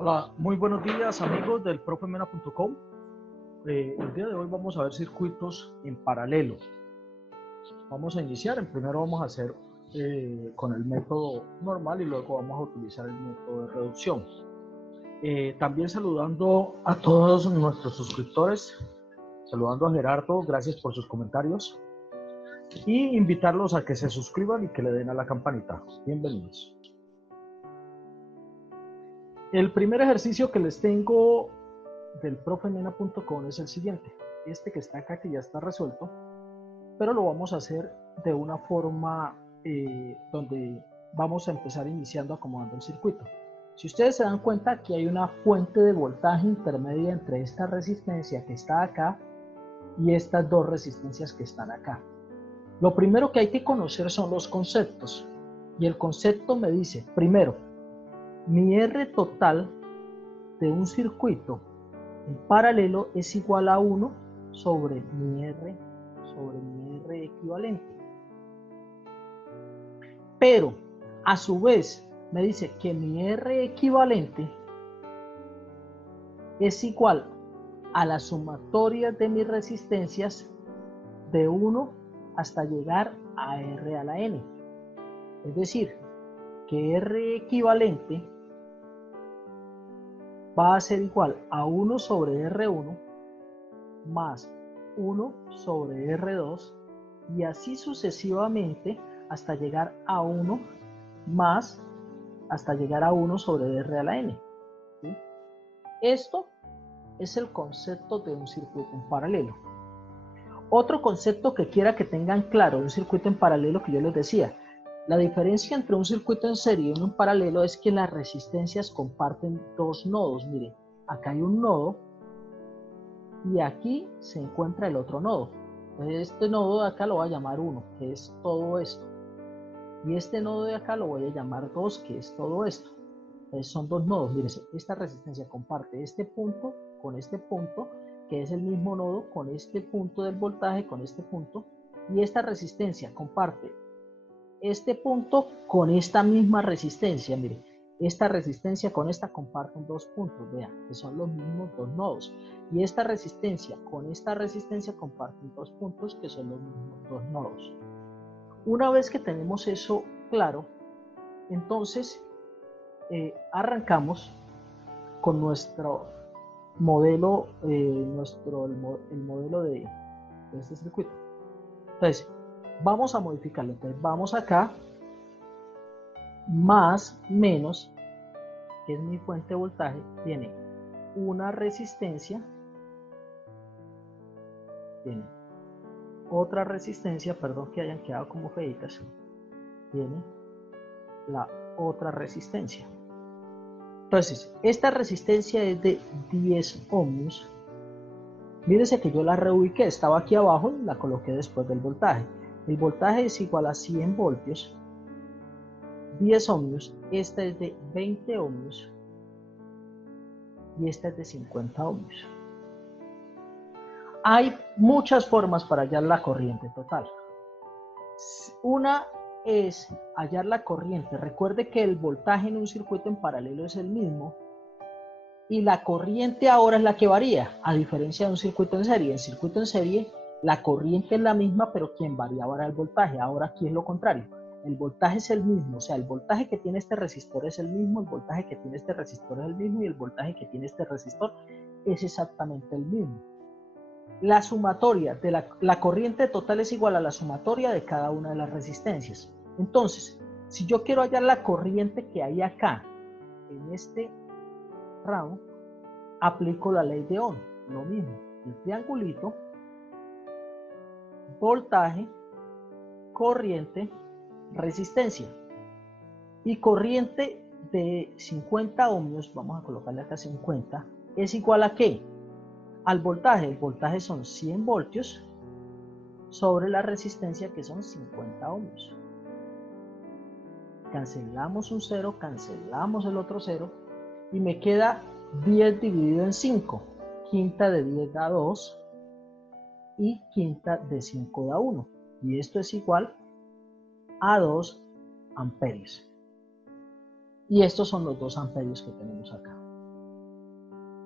Hola, muy buenos días amigos del profemena.com. El día de hoy vamos a ver circuitos en paralelo. Vamos a iniciar, primero vamos a hacer con el método normal y luego vamos a utilizar el método de reducción. También saludando a todos nuestros suscriptores, saludando a Gerardo, gracias por sus comentarios y invitarlos a que se suscriban y que le den a la campanita. Bienvenidos. El primer ejercicio que les tengo del profemena.com es el siguiente. Este que está acá, que ya está resuelto, pero lo vamos a hacer de una forma donde vamos a empezar iniciando acomodando el circuito. Si ustedes se dan cuenta, aquí hay una fuente de voltaje intermedia entre esta resistencia que está acá y estas dos resistencias que están acá. Lo primero que hay que conocer son los conceptos. Y el concepto me dice, primero, mi R total de un circuito en paralelo es igual a 1 sobre mi R equivalente. Pero a su vez me dice que mi R equivalente es igual a la sumatoria de mis resistencias de 1 hasta llegar a R a la N. Es decir, que R equivalente va a ser igual a 1 sobre R1 más 1 sobre R2 y así sucesivamente hasta llegar a 1 más hasta llegar a 1 sobre R a la N. ¿Sí? Esto es el concepto de un circuito en paralelo. Otro concepto que quiera que tengan claro de un circuito en paralelo que yo les decía, la diferencia entre un circuito en serie y uno en paralelo es que las resistencias comparten dos nodos. Miren, acá hay un nodo y aquí se encuentra el otro nodo. Este nodo de acá lo voy a llamar 1, que es todo esto. Y este nodo de acá lo voy a llamar 2, que es todo esto. Entonces son dos nodos. Miren, esta resistencia comparte este punto con este punto, que es el mismo nodo con este punto del voltaje, con este punto. Y esta resistencia comparte este punto con esta misma resistencia. Miren, esta resistencia con esta comparten dos puntos, vean, que son los mismos dos nodos. Y esta resistencia con esta resistencia comparten dos puntos, que son los mismos dos nodos. Una vez que tenemos eso claro, entonces arrancamos con nuestro modelo, el modelo de este circuito. Entonces, vamos a modificarlo. Entonces, vamos acá, más, menos, que es mi fuente de voltaje, tiene una resistencia, tiene otra resistencia, perdón que hayan quedado como feitas, tiene la otra resistencia. Entonces, esta resistencia es de 10 ohms. Mírense que yo la reubiqué, estaba aquí abajo y la coloqué después del voltaje. El voltaje es igual a 100 voltios, 10 ohms, esta es de 20 ohms y esta es de 50 ohms. Hay muchas formas para hallar la corriente total. Una es hallar la corriente. Recuerde que el voltaje en un circuito en paralelo es el mismo y la corriente ahora es la que varía, a diferencia de un circuito en serie. En circuito en serie la corriente es la misma, pero quien varía ahora el voltaje. Ahora aquí es lo contrario. El voltaje es el mismo, o sea, el voltaje que tiene este resistor es el mismo, el voltaje que tiene este resistor es el mismo y el voltaje que tiene este resistor es exactamente el mismo. La sumatoria de la corriente total es igual a la sumatoria de cada una de las resistencias. Entonces, si yo quiero hallar la corriente que hay acá, en este round, aplico la ley de Ohm. Lo mismo, el triangulito, voltaje, corriente, resistencia. Y corriente de 50 ohmios, vamos a colocarle acá 50, es igual a ¿qué? Al voltaje. El voltaje son 100 voltios sobre la resistencia, que son 50 ohmios. Cancelamos un 0, cancelamos el otro 0 y me queda 10 dividido en 5. Quinta de 10 da 2 y quinta de 5 da 1. Y esto es igual a 2 amperios. Y estos son los 2 amperios que tenemos acá.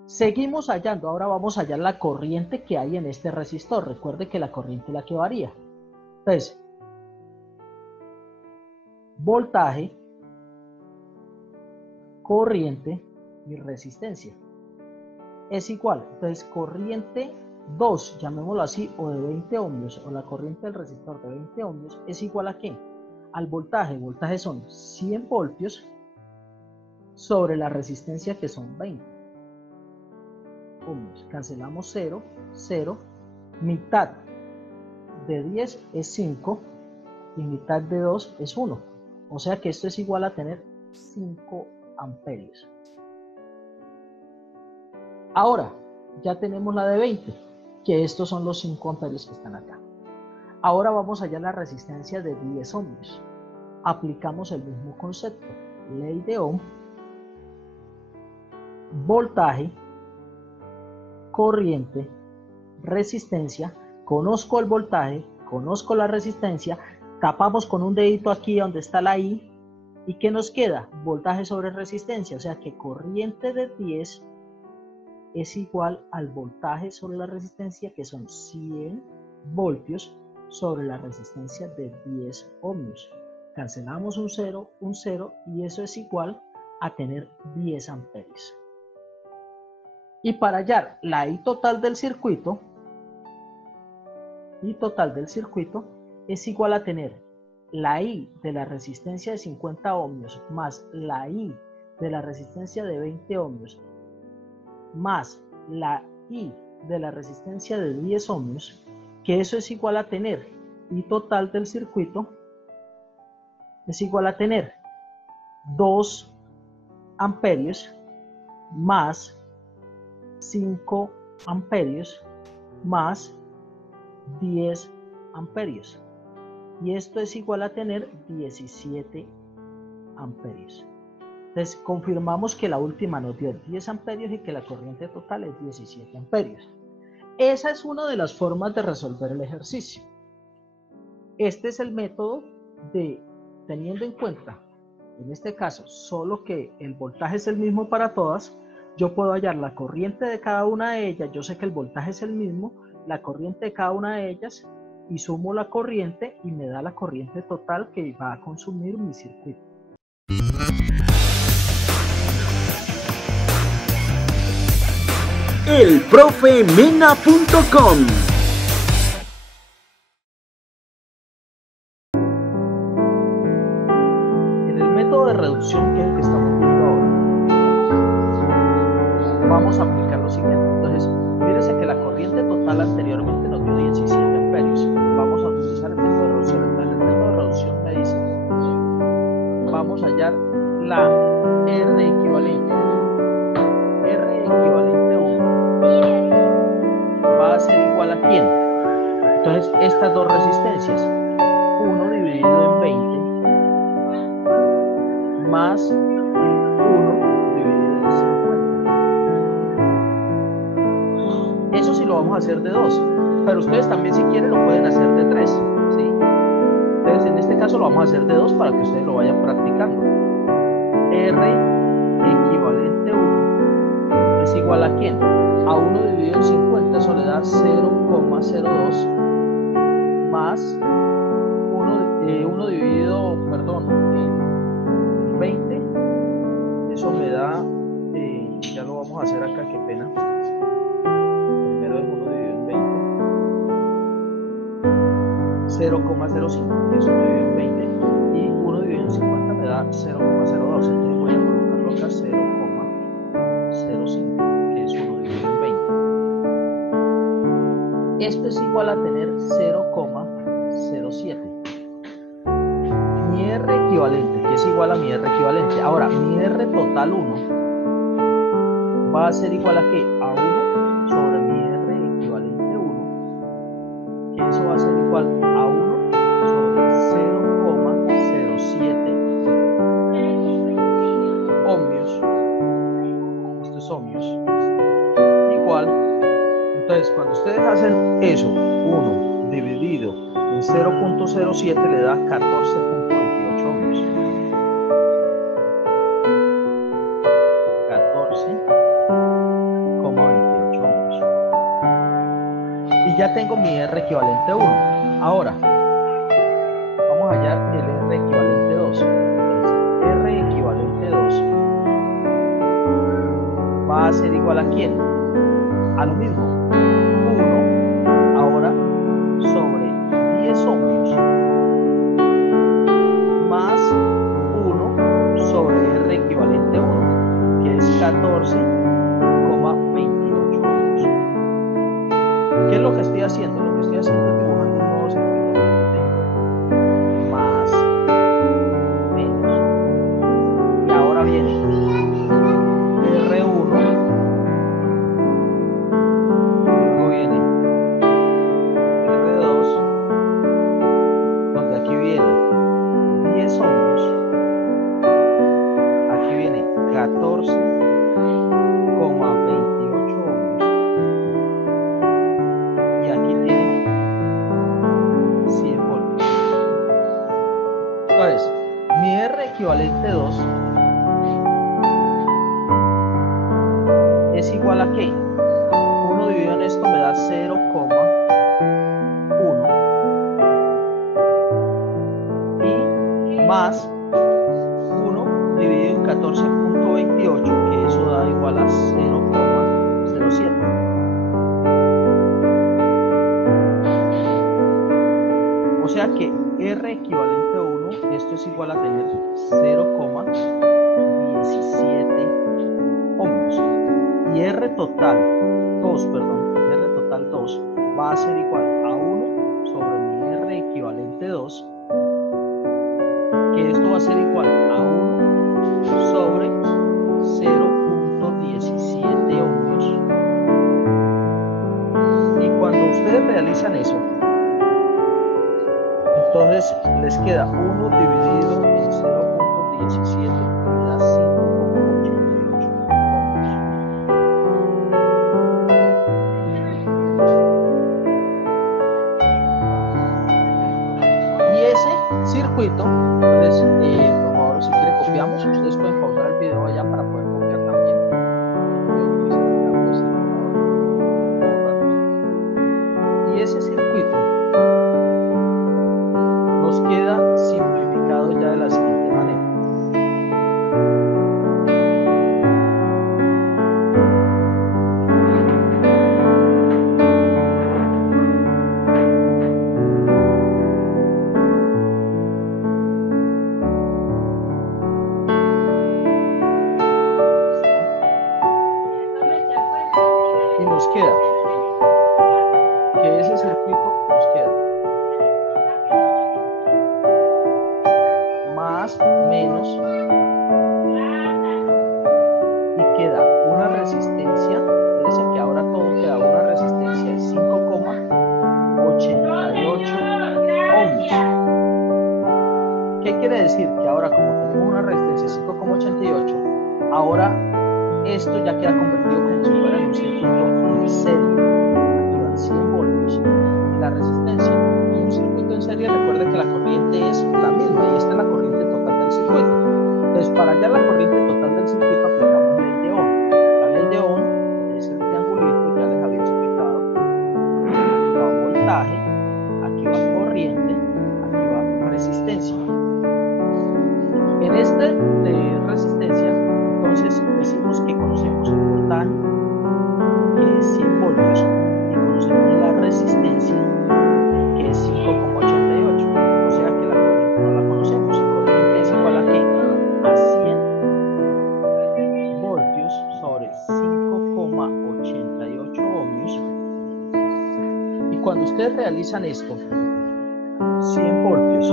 Seguimos hallando, ahora vamos a hallar la corriente que hay en este resistor. Recuerde que la corriente es la que varía. Entonces, voltaje, corriente y resistencia es igual. Entonces, corriente 2, llamémoslo así, o de 20 ohmios, o la corriente del resistor de 20 ohmios, es igual a ¿qué? Al voltaje. El voltaje son 100 voltios sobre la resistencia, que son 20 ohmios. Cancelamos 0, 0. Mitad de 10 es 5 y mitad de 2 es 1. O sea que esto es igual a tener 5 amperios. Ahora, ya tenemos la de 20, que estos son los 5 amperios que están acá. Ahora vamos allá a la resistencia de 10 ohmios. Aplicamos el mismo concepto. Ley de Ohm, voltaje, corriente, resistencia. Conozco el voltaje, conozco la resistencia, tapamos con un dedito aquí donde está la I, ¿y qué nos queda? Voltaje sobre resistencia, o sea que corriente de 10 es igual al voltaje sobre la resistencia, que son 100 voltios sobre la resistencia de 10 ohmios. Cancelamos un 0, y eso es igual a tener 10 amperios. Y para hallar la I total del circuito, es igual a tener la I de la resistencia de 50 ohmios más la I de la resistencia de 20 ohmios más la I de la resistencia de 10 ohmios, que eso es igual a tener I total del circuito, es igual a tener 2 amperios más 5 amperios más 10 amperios. Y esto es igual a tener 17 amperios. Entonces confirmamos que la última nos dio 10 amperios y que la corriente total es 17 amperios. Esa es una de las formas de resolver el ejercicio. Este es el método de, teniendo en cuenta, en este caso, solo que el voltaje es el mismo para todas, yo puedo hallar la corriente de cada una de ellas, yo sé que el voltaje es el mismo, la corriente de cada una de ellas, y sumo la corriente y me da la corriente total que va a consumir mi circuito. elprofemena.com. En el método de reducción, que es el que estamos viendo ahora, vamos a aplicar lo siguiente. Entonces, fíjense que la corriente total anteriormente nos dio 17 amperios. Vamos a utilizar el método de reducción. Entonces, el método de reducción me dice, vamos a hallar la R equivalente. R equivalente 1 va a ser igual a ¿quién? Entonces, estas dos resistencias, 1 dividido en 20 más 1 dividido en 50. Eso sí lo vamos a hacer de 2, pero ustedes también, si quieren, lo pueden hacer de 3, ¿sí? Entonces, en este caso lo vamos a hacer de 2 para que ustedes lo vayan practicando. R equivalente 1 es igual a ¿quién? A 1 dividido en 50, eso le da 0,02 más 1 dividido, perdón, en 20, eso me da, ya lo vamos a hacer acá, qué pena. Primero es 1 dividido en 20, 0,05, eso 1 dividido en 20, y 1 dividido en 50 me da 0,02, entonces voy a colocarlo acá, 0,05, que es 1 dividido en 20. Esto es igual a tener 0,07. Mi R equivalente, que es igual a mi R equivalente. Ahora, mi R total 1 va a ser igual a ¿qué? A 1 sobre mi R equivalente 1, que eso va a ser igual a 1 sobre 0,07 ohmios. Esto es ohmios. Igual. Entonces, cuando ustedes hacen eso, 1 dividido en 0,07 le da 14,28 ohmios. 14,28 y ya tengo mi R equivalente 1. Ahora, vamos a hallar el R equivalente 2. Entonces, R equivalente 2 va a ser igual a ¿quién? A lo mismo. 1 ahora sobre 10 ohmios más 1 sobre R equivalente 1, que es 14,28 ohmios. ¿Qué es lo que estoy haciendo? Lo que estoy haciendo es dibujando un nuevo circuito donde tengo más, menos. Y ahora viene R1, luego viene R2, donde aquí viene 10 ohmios, aquí viene 14,28 ohmios y aquí tiene 100 voltios. Entonces, mi R equivalente 2 es igual a ¿qué? 1 dividido en esto me da 0,1 y más 1 dividido en 14,28, que eso da igual a 0,07. O sea que R equivalente a 1, esto es igual a tener 0,17 ohmios. Y R total 2 va a ser igual a 1 sobre mi R equivalente 2, que esto va a ser igual a 1 sobre 0,17 ohmios. Y cuando ustedes realizan eso, entonces les queda 1 dividido en 0,17, que me da 5,88 ohmios. Y ese circuito, pues, por favor, si quieren copiamos, ustedes pueden pausar el video allá para poder copiar también. Voy a utilizar acá, pues, el borrador. Y ese circuito nos queda simplificado ya de la siguiente manera. Y nos queda que ese circuito nos queda más, menos, y queda una resistencia. Fíjense que ahora todo queda una resistencia de 5,88 ohmios. ¿Qué quiere decir? Que ahora, como tenemos una resistencia de 5,88, ahora esto ya queda convertido como si fuera en un circuito en serie. Aquí van 100 voltios y la resistencia. En un circuito en serie, recuerde que la corriente es la misma y esta es la corriente total del circuito. Entonces, para hallar la corriente total del circuito aplicamos ley de Ohm. La ley de Ohm es el triangulito, ya les había explicado. Aquí va voltaje, aquí va corriente, aquí va resistencia. En este de resistencia, entonces decimos que conocemos el voltaje, que es 100 voltios, y conocemos la resistencia, que es 5,88. O sea que la corriente no la conocemos. Y corriente es igual a ¿qué? A 100 voltios sobre 5,88 ohmios. Y cuando ustedes realizan esto, 100 voltios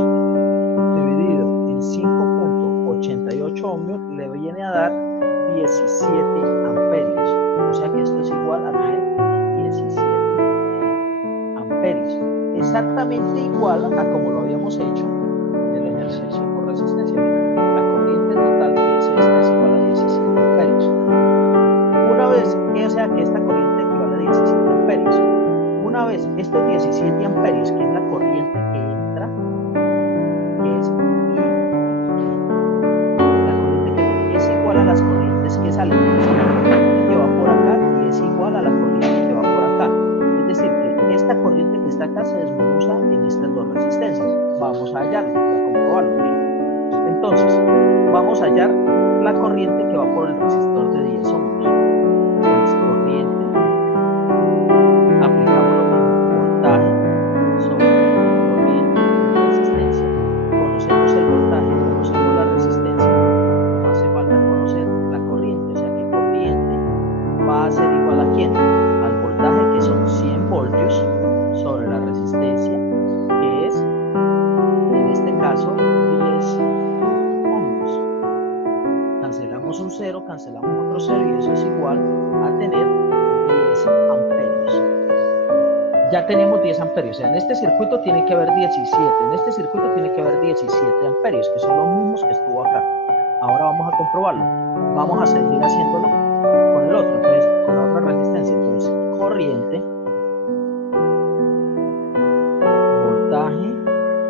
dividido en 5,88 ohmios le viene a dar 17 amperios. O sea que esto es igual a tener 17 amperios. Exactamente igual a como lo habíamos hecho en el ejercicio por resistencia. La corriente total, que es esta, es igual a 17 amperios. Una vez, o sea que esta corriente equivale a 17 amperios. Una vez estos 17 amperios, que es la corriente que entra, que es la corriente que es igual a las corrientes que salen, la corriente que va por acá y es igual a la corriente que va por acá. Es decir, que esta corriente que está acá se desmenuza en estas dos resistencias. Vamos a hallarlo, a comprobarlo. Entonces, vamos a hallar la corriente que va por el resistor de 10 ohms. Entonces, corriente, aplicamos lo mismo, voltaje sobre corriente, resistencia. Conocemos el voltaje, conocemos la resistencia. No hace falta conocer la corriente, o sea que corriente va a ser igual a ¿quién? Al voltaje, que son 100 voltios, sobre la resistencia, que es, en este caso, 10 ohms. Cancelamos un 0, cancelamos otro 0 y eso es igual a tener 10 amperios. Ya tenemos 10 amperios, o sea, en este circuito tiene que haber 17, en este circuito tiene que haber 17 amperios, que son los mismos que estuvo acá. Ahora vamos a comprobarlo. Vamos a seguir haciéndolo con el otro, entonces, con la otra resistencia. Entonces, corriente, voltaje,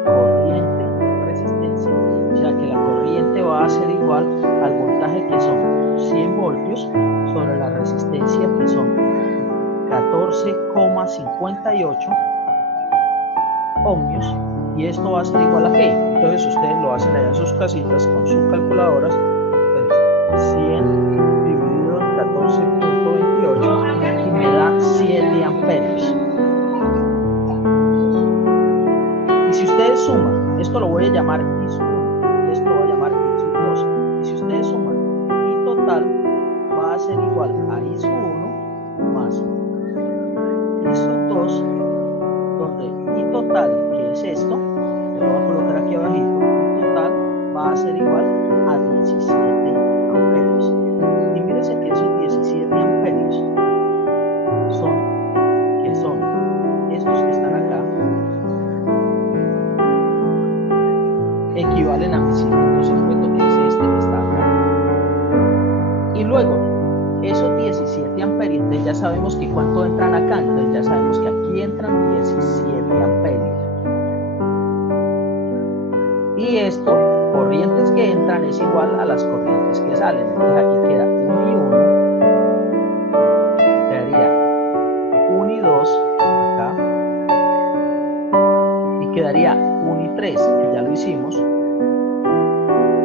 corriente, resistencia. O sea que la corriente va a ser igual al voltaje, que son 100 voltios, sobre la resistencia, que son 14,58 ohmios, y esto va a ser igual a ¿qué? Entonces ustedes lo hacen allá en sus casitas con sus calculadoras. Entonces, 100 dividido en 14,28 y me da 7 amperios. Y si ustedes suman, esto lo voy a llamar I sub 1, esto lo voy a llamar I sub 2, y si ustedes suman, I total va a ser igual a I sub 1 más I sub 2, donde I total, que es esto, yo lo voy a colocar aquí abajito, I total va a ser igual a 17 amperios. Y mírense que esos 17 amperios son estos que están acá, equivalen a mi segundo circuito, que es este que está acá. Y luego, esos 17 amperios, entonces ya sabemos que cuánto entran acá, entonces ya sabemos que aquí entran 17 amperios. Y esto, corrientes que entran, es igual a las corrientes que salen. Entonces aquí queda 1 y 1, quedaría 1 y 2 acá, y quedaría 1 y 3, que ya lo hicimos.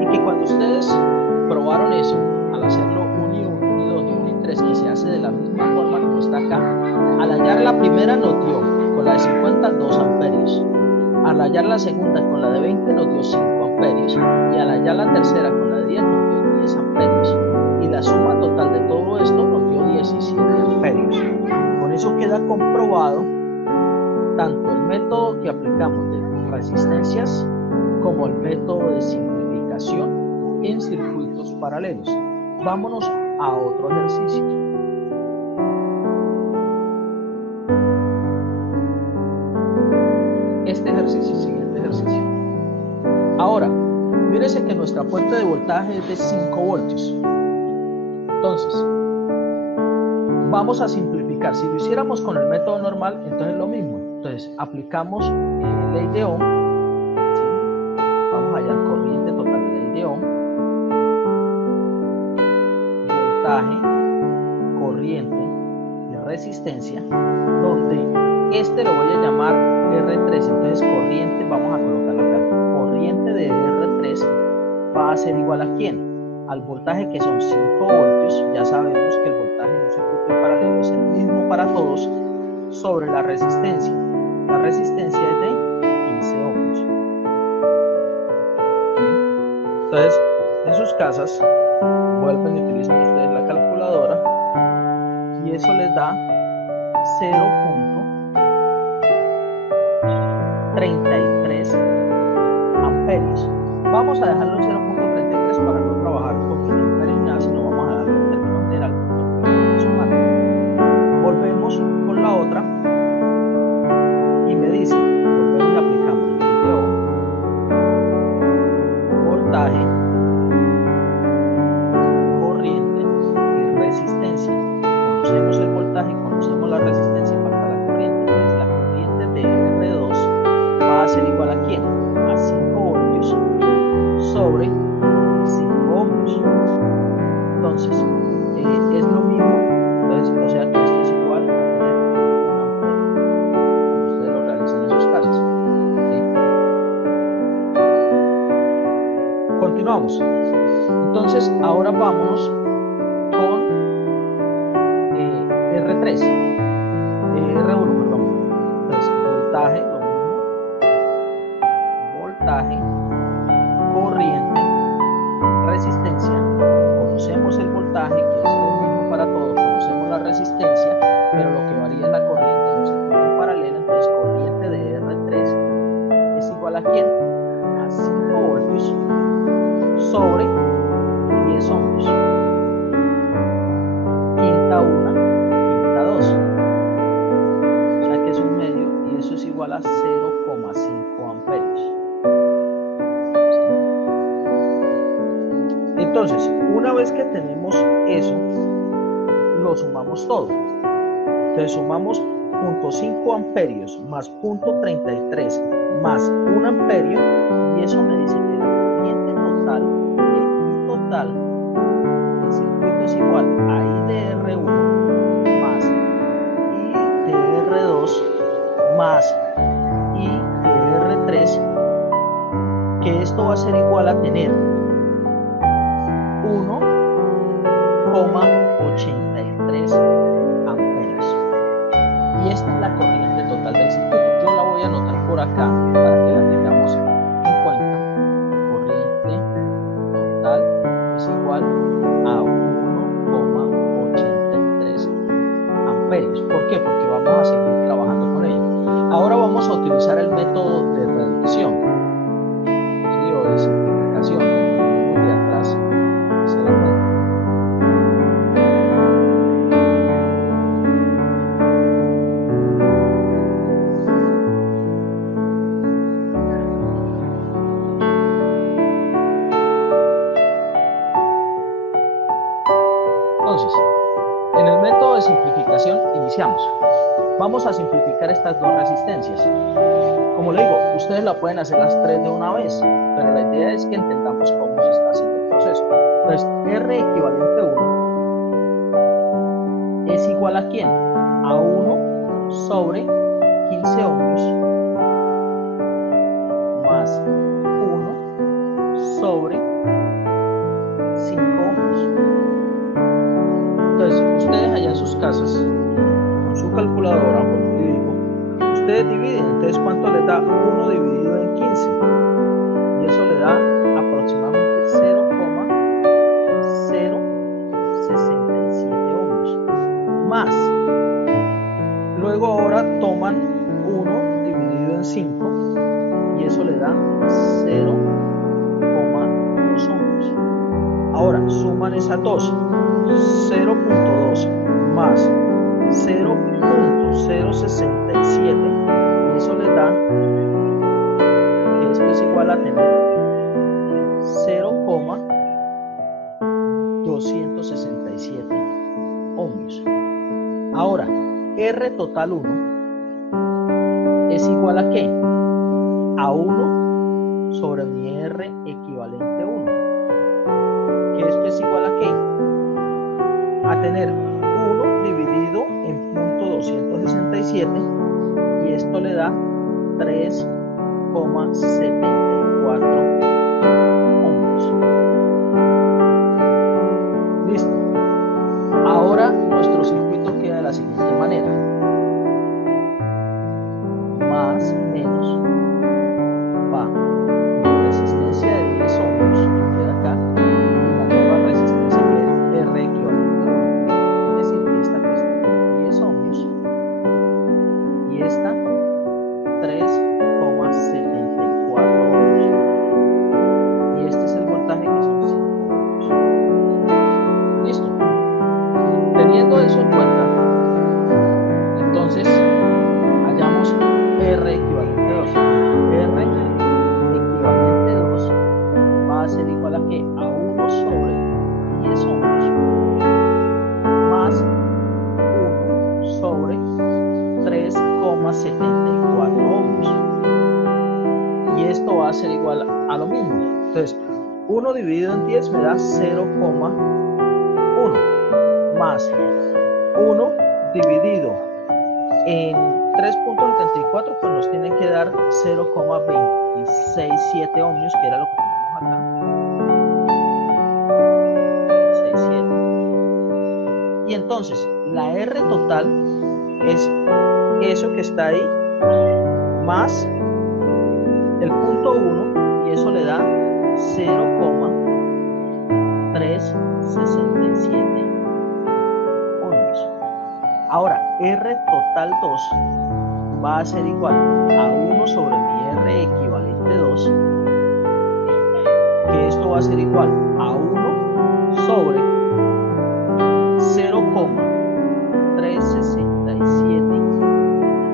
Y que cuando ustedes probaron eso, al hacerlo 1 y 1, 1 y 2, 1 y 3, que se hace de la misma forma como está acá, al hallar la primera nos dio, con la de 50, 2 amperios. Al hallar la segunda con la de 20 nos dio 5 amperios, y al hallar la tercera con la de 10 nos dio 10 amperios, y la suma total de todo esto nos dio 17 amperios. Con eso queda comprobado tanto el método que aplicamos de resistencias como el método de simplificación en circuitos paralelos. Vámonos a otro ejercicio. Este ejercicio, siguiente ejercicio. Ahora, fíjense que nuestra fuente de voltaje es de 5 voltios. Entonces, vamos a simplificar. Si lo hiciéramos con el método normal, entonces lo mismo. Entonces, aplicamos ley de Ohm. ¿Sí? Vamos a hallar corriente total, ley de Ohm. Voltaje, corriente y resistencia, donde este lo voy a llamar R3, entonces corriente, vamos a colocarla acá, corriente de R3 va a ser igual a ¿quién? Al voltaje, que son 5 voltios, ya sabemos que el voltaje en un circuito paralelo es el mismo para todos, sobre la resistencia. La resistencia es de 15 ohms. Entonces, en sus casas, vuelven y utilizan ustedes la calculadora, y eso les da 0,33 amperios. Vamos a dejarlo en 0,33 para no trabajar con amperios ni nada, sino vamos a dejarlo en términos generales. Volvemos con la otra y me dice, volvemos y aplicamos ley de Ohm, voltaje, corriente y resistencia. Conocemos el voltaje, conocemos la resistencia, falta la corriente. Entonces la corriente de R2 va a ser igual a ¿quién? A 5 voltios sobre Ahora vámonos con R3, R1, perdón. Entonces, voltaje, lo mismo. Voltaje, corriente, resistencia. Conocemos el voltaje, que es el mismo para todos. Conocemos la resistencia, pero lo que varía es la corriente en un circuito en paralelo. Entonces, corriente de R3 es igual a ¿quién? A 5 voltios sobre 10 ohmios. Quinta 1, quinta 2. O sea que es un medio y eso es igual a 0,5 amperios. Entonces, una vez que tenemos eso, lo sumamos todo. Entonces sumamos 0,5 amperios más 0,33 más 1 amperio y eso me dice que la corriente total de I total del circuito es igual a I de R1 más I de R2 más I de R3, que esto va a ser igual a tener 1,83 amperios. Y esta es la corriente total del circuito. Yo la voy a anotar por acá para que la tengamos en cuenta. Corriente total es igual a 1,83 amperios. ¿Por qué? Porque vamos a seguir trabajando con ello. Ahora vamos a utilizar el método de reducción, ¿sí? O de simplificación, de atrás. Se la cuenta. Entonces, en el método de simplificación iniciamos. Vamos a simplificar estas dos resistencias. Como le digo, ustedes la pueden hacer las tres de una vez, pero la idea es que entendamos cómo se está haciendo el proceso. Entonces, R equivalente 1 es igual a ¿quién? A 1 sobre 15 ohmios más 1 sobre 5 ohmios. Entonces, ustedes allá en sus casas, con su calculadora, ustedes dividen. Entonces, ¿cuánto les da 1 dividido en 15? Y eso le da aproximadamente 0,067 ohmios. Más, luego ahora toman 1 dividido en 5 y eso le da 0,2 ohmios. Ahora, suman esas dos. 0,2 más 0,067 y eso les da que esto es igual a tener 0,267 ohmios. Ahora, R total 1 es igual a ¿qué? A 1 sobre mi R equivalente 1. Que esto es igual a ¿qué? A tener 1 dividido en 0,267 y esto le da 3,74 ohmios. Listo. Ahora nuestro circuito queda de la siguiente manera. Más menos va mi resistencia de 10 ohmios que queda acá y la nueva resistencia que es R equivalente 1. Es decir, que esta cuesta 10 ohmios y esta 3,74 ohmios. Y este es el voltaje que son 5 voltios. Listo. Teniendo eso en cuenta, entonces hallamos R equivalente 2. R equivalente 2 va a ser igual a ¿qué? A 1 sobre 10 ohmios más 1 sobre 3,74 ohmios. Y esto va a ser igual a lo mismo. Entonces, 1 dividido en 10 me da 0,1 más 1 dividido en 3,74 pues nos tiene que dar 0,267 ohmios, que era lo que teníamos acá. Y entonces la R total es eso que está ahí más el punto 1 y eso le da 0,367 ohmios. Ahora R total 2 va a ser igual a 1 sobre mi R equivalente 2, que esto va a ser igual a 1 sobre 0,367,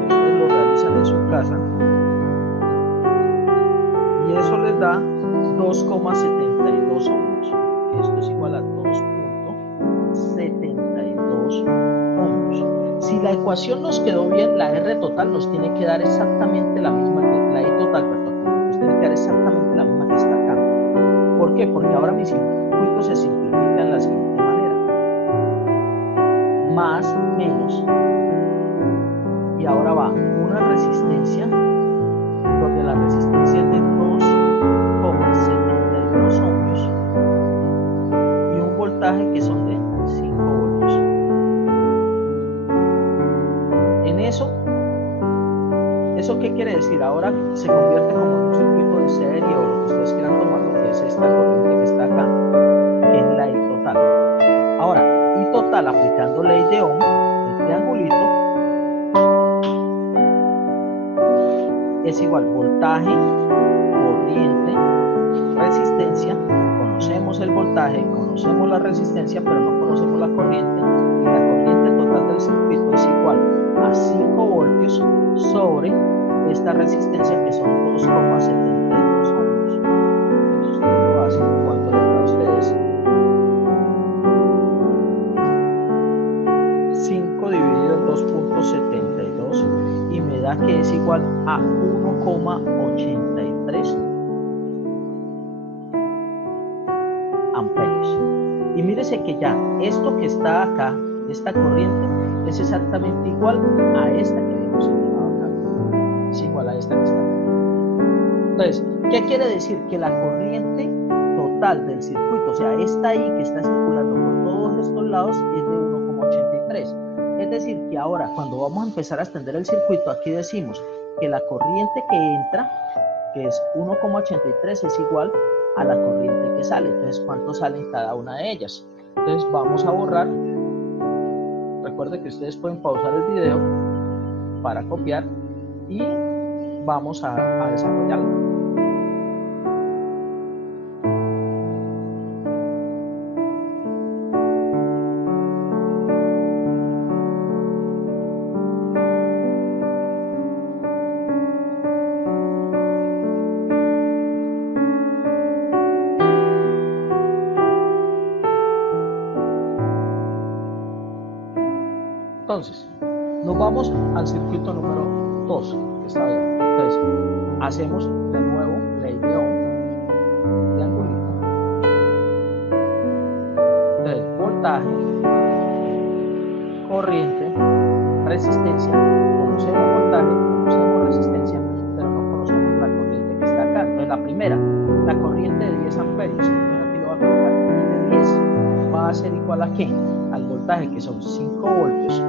que ustedes lo realizan en su casa, y eso les da 2,72 ohmios. Esto es igual a 2,72 ohmios. Si la ecuación nos quedó bien, la R total nos tiene que dar exactamente la misma que la I total, perdón, nos tiene que dar exactamente la misma que está acá. ¿Por qué? Porque ahora mi circuito se simplifica de la siguiente manera: más, menos, y ahora va una resistencia, donde la resistencia es de 2,72 ohmios, y un voltaje que son de 5 voltios. En eso ¿qué quiere decir? Ahora se convierte como en un circuito de serie o lo que ustedes quieran tomarlo, que es esta corriente que está acá, que es la I total. Ahora, I total aplicando ley de Ohm, el triangulito, es igual voltaje, corriente, resistencia. Conocemos el voltaje, conocemos la resistencia, pero no conocemos la corriente, y la corriente total del circuito es igual a 5 voltios sobre esta resistencia, que son 2,72 ohmios. Entonces ustedes lo hacen, ¿cuánto les da a ustedes? 5 dividido en 2,72 y me da que es igual a 1,83 amperios. Y mírese que ya esto que está acá, esta corriente, es exactamente igual a esta que habíamos señalado acá. Es igual a esta que está acá. Entonces, ¿qué quiere decir? Que la corriente total del circuito, o sea, esta I que está circulando por todos estos lados, es de 1,83. Es decir, que ahora cuando vamos a empezar a extender el circuito, aquí decimos que la corriente que entra, que es 1,83, es igual a la corriente que sale. Entonces, ¿cuánto sale en cada una de ellas? Entonces, vamos a borrar. Recuerden que ustedes pueden pausar el video para copiar y vamos a desarrollarlo. Entonces, nos vamos al circuito número 2, que está bien. Entonces, hacemos de nuevo ley de Ohm, triangulito. Entonces, voltaje, corriente, resistencia. Conocemos voltaje, conocemos resistencia, pero no conocemos la corriente que está acá. Entonces, la primera, la corriente de 10 amperios. Entonces, aquí lo voy a colocar. Y de 10 va a ser igual a ¿qué? Al voltaje, que son 5 voltios,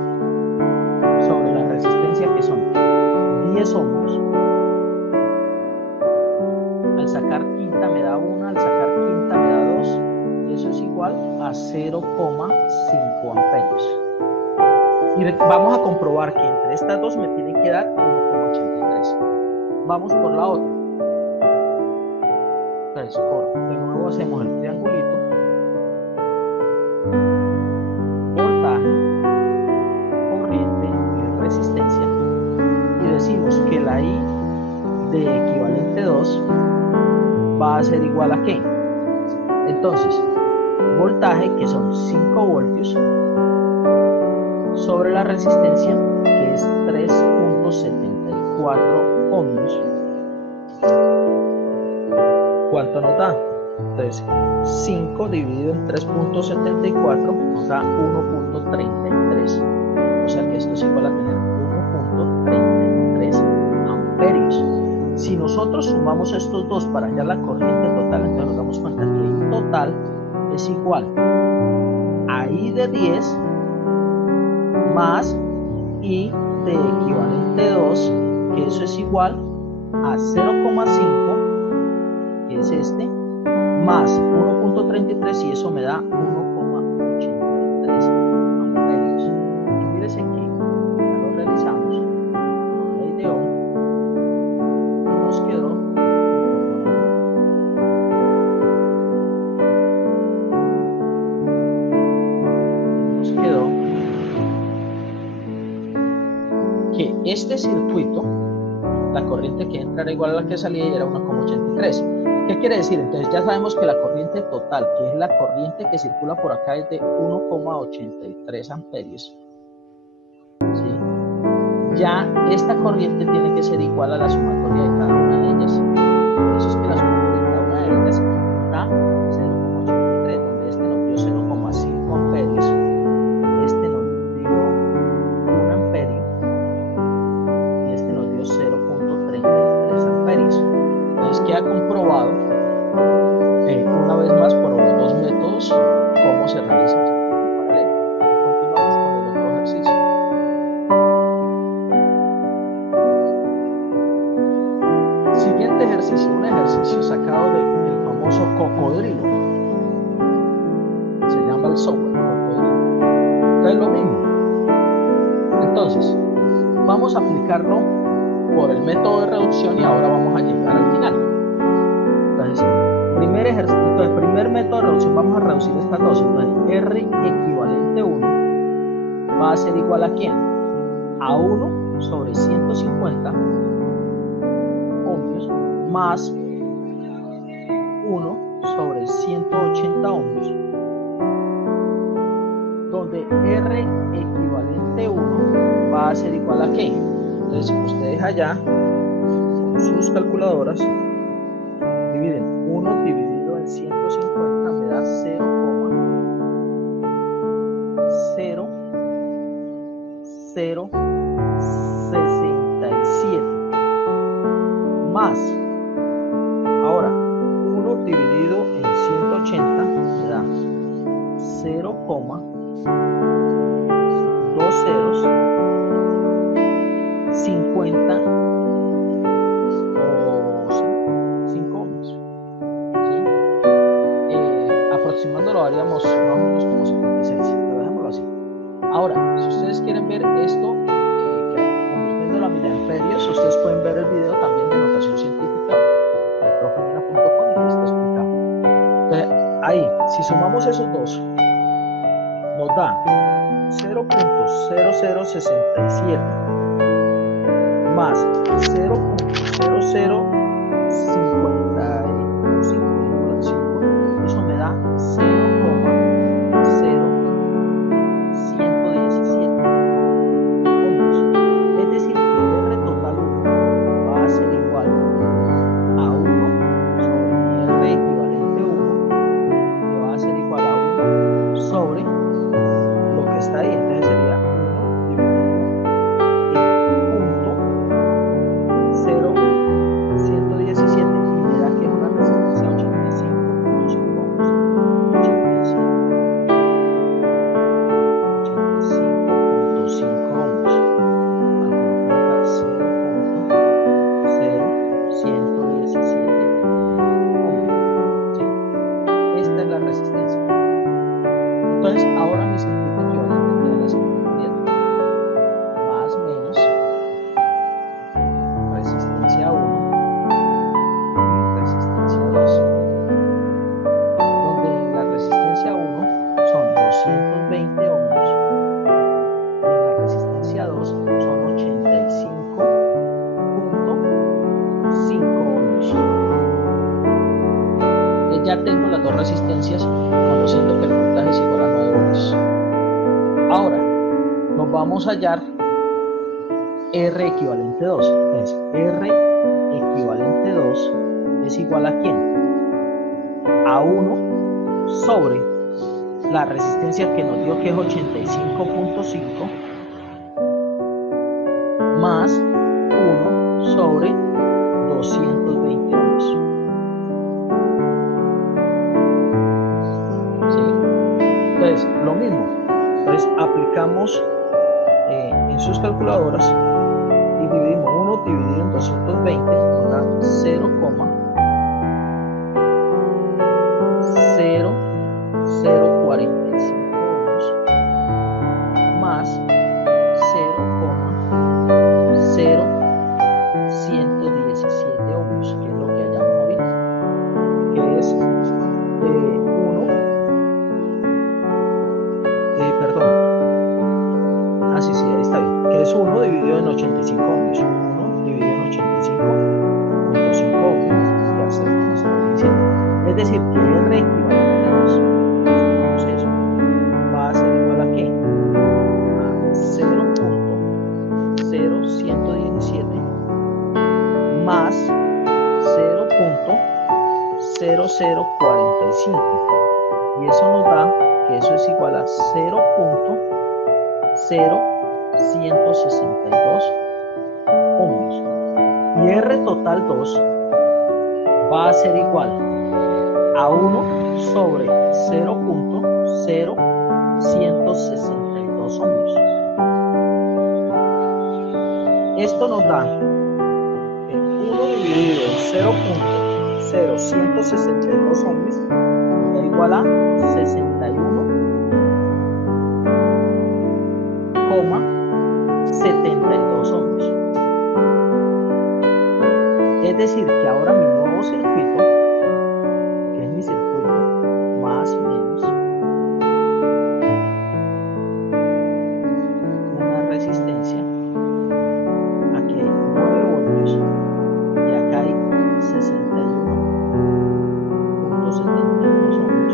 sobre la resistencia, que son 10 ohmios. Al sacar quinta me da 1, al sacar quinta me da 2, y eso es igual a 0,5 amperios. Y vamos a comprobar que entre estas dos me tienen que dar 1,83. Vamos por la otra. Entonces, de nuevo hacemos el triangulito. Voltaje, corriente y resistencia. Y decimos que la I de equivalente 2 va a ser igual a ¿qué? Entonces, voltaje, que son 5 voltios, sobre la resistencia, que es 3,74 ohmios. ¿Cuánto nos da? Entonces, 5 dividido en 3,74 nos da 1,33. O sea que esto es igual a tener 1,33 amperios. Si nosotros sumamos estos dos para hallar la corriente total, entonces nos damos cuenta que I total es igual a I de 10 más I de equivalente 2, que eso es igual a 0,5, que es este, más 1.33, y eso me da 1,83 amperios. Y mírese que ya lo realizamos con ley de Ohm y nos quedó, que este circuito, la corriente que entra era igual a la que salía y era 1,83. ¿Qué quiere decir? Entonces ya sabemos que la corriente total, que es la corriente que circula por acá, es de 1,83 amperios. ¿Sí? Ya esta corriente tiene que ser igual a la sumatoria de cada una de ellas. Por eso es que la sumatoria de cada una de ellas da 0,83, donde este nos dio 0,5 amperios, este nos dio 1 amperio y este nos dio 0,33 amperios. Entonces queda comprobado una vez más por los dos métodos cómo se realiza el circuito paralelo. Continuamos con el otro ejercicio. Siguiente ejercicio, un ejercicio sacado del famoso cocodrilo. Se llama el software cocodrilo. Entonces lo mismo. Entonces, vamos a aplicarlo por el método de reducción y ahora vamos a llegar al final. Entonces, primer ejercicio, entonces, primer método de reducción, vamos a reducir estas dos. Entonces, R equivalente 1 va a ser igual a ¿quién? A 1 sobre 150 ohmios más 1 sobre 180 ohmios, donde R equivalente 1 va a ser igual a ¿qué? Entonces, ustedes allá, con sus calculadoras, dividen 1 dividido en 150, me da 0,0067 más, ahora 1 dividido en 180 me da 0,2050 ohmios. ¿Sí? Aproximándolo haríamos más o menos como 56, pero dejémoslo así. Ahora, si ustedes quieren ver esto, convirtiéndolo a miliamperios, ustedes pueden ver el video también de notación científica de profemena.com y ahí está explicado. Entonces, ahí, si sumamos esos dos, nos da 0,0067 más 0,0055, eso me da 0,0117 ohmios. Es decir, que el R total 1 va a ser igual a 1 sobre R equivalente 1, que va a ser igual a 1 sobre lo que está ahí. Entonces sería 1 dividido en punto 0,117 y me da que es una resistencia de 85.5 ohmios. 85.5 ohmios. Al colocar acá 0,0117 ohmios. ¿Sí? Esta es la resistencia. Entonces, ahora mi circuito equivalente queda de la siguiente manera: más menos resistencia 1 y resistencia 2, donde la resistencia 1 son 220 ohmios y en la resistencia 2 son 85.5 ohmios. Entonces ya tengo las dos resistencias, conociendo que el voltaje es igual a 9 voltios. Ahora nos vamos a hallar R equivalente 2. Entonces, R equivalente 2 es igual a ¿quién? A 1 sobre la resistencia que nos dio, que es 85.5, más 1 sobre 220 ohmios. ¿Sí? Entonces, lo mismo. Entonces, aplicamos en sus calculadoras y dividimos 1 dividido en 220, nos da 0,0045 ohms más 0,0117 ohms, que es lo que hallamos ahorita, que es 1, perdón, sí, ahí está bien, que es 1 dividido en 85 ohms, 1 dividido en 85.5 ohms, que hace 0,017. Es decir, que R equivalente a 2, sumamos eso, va a ser igual a ¿qué? A 0,0117 más 0,0045, y eso nos da que eso es igual a 0,0162 ohms, y R total 2 va a ser igual a 1 sobre 0,0162 ohms. Esto nos da 1 dividido en 0,0162 ohms da igual a 61,72 ohms. Es decir, que ahora mi nuevo circuito, que es mi circuito más menos una resistencia, aquí hay 9 voltios y acá hay 61,72 ohms.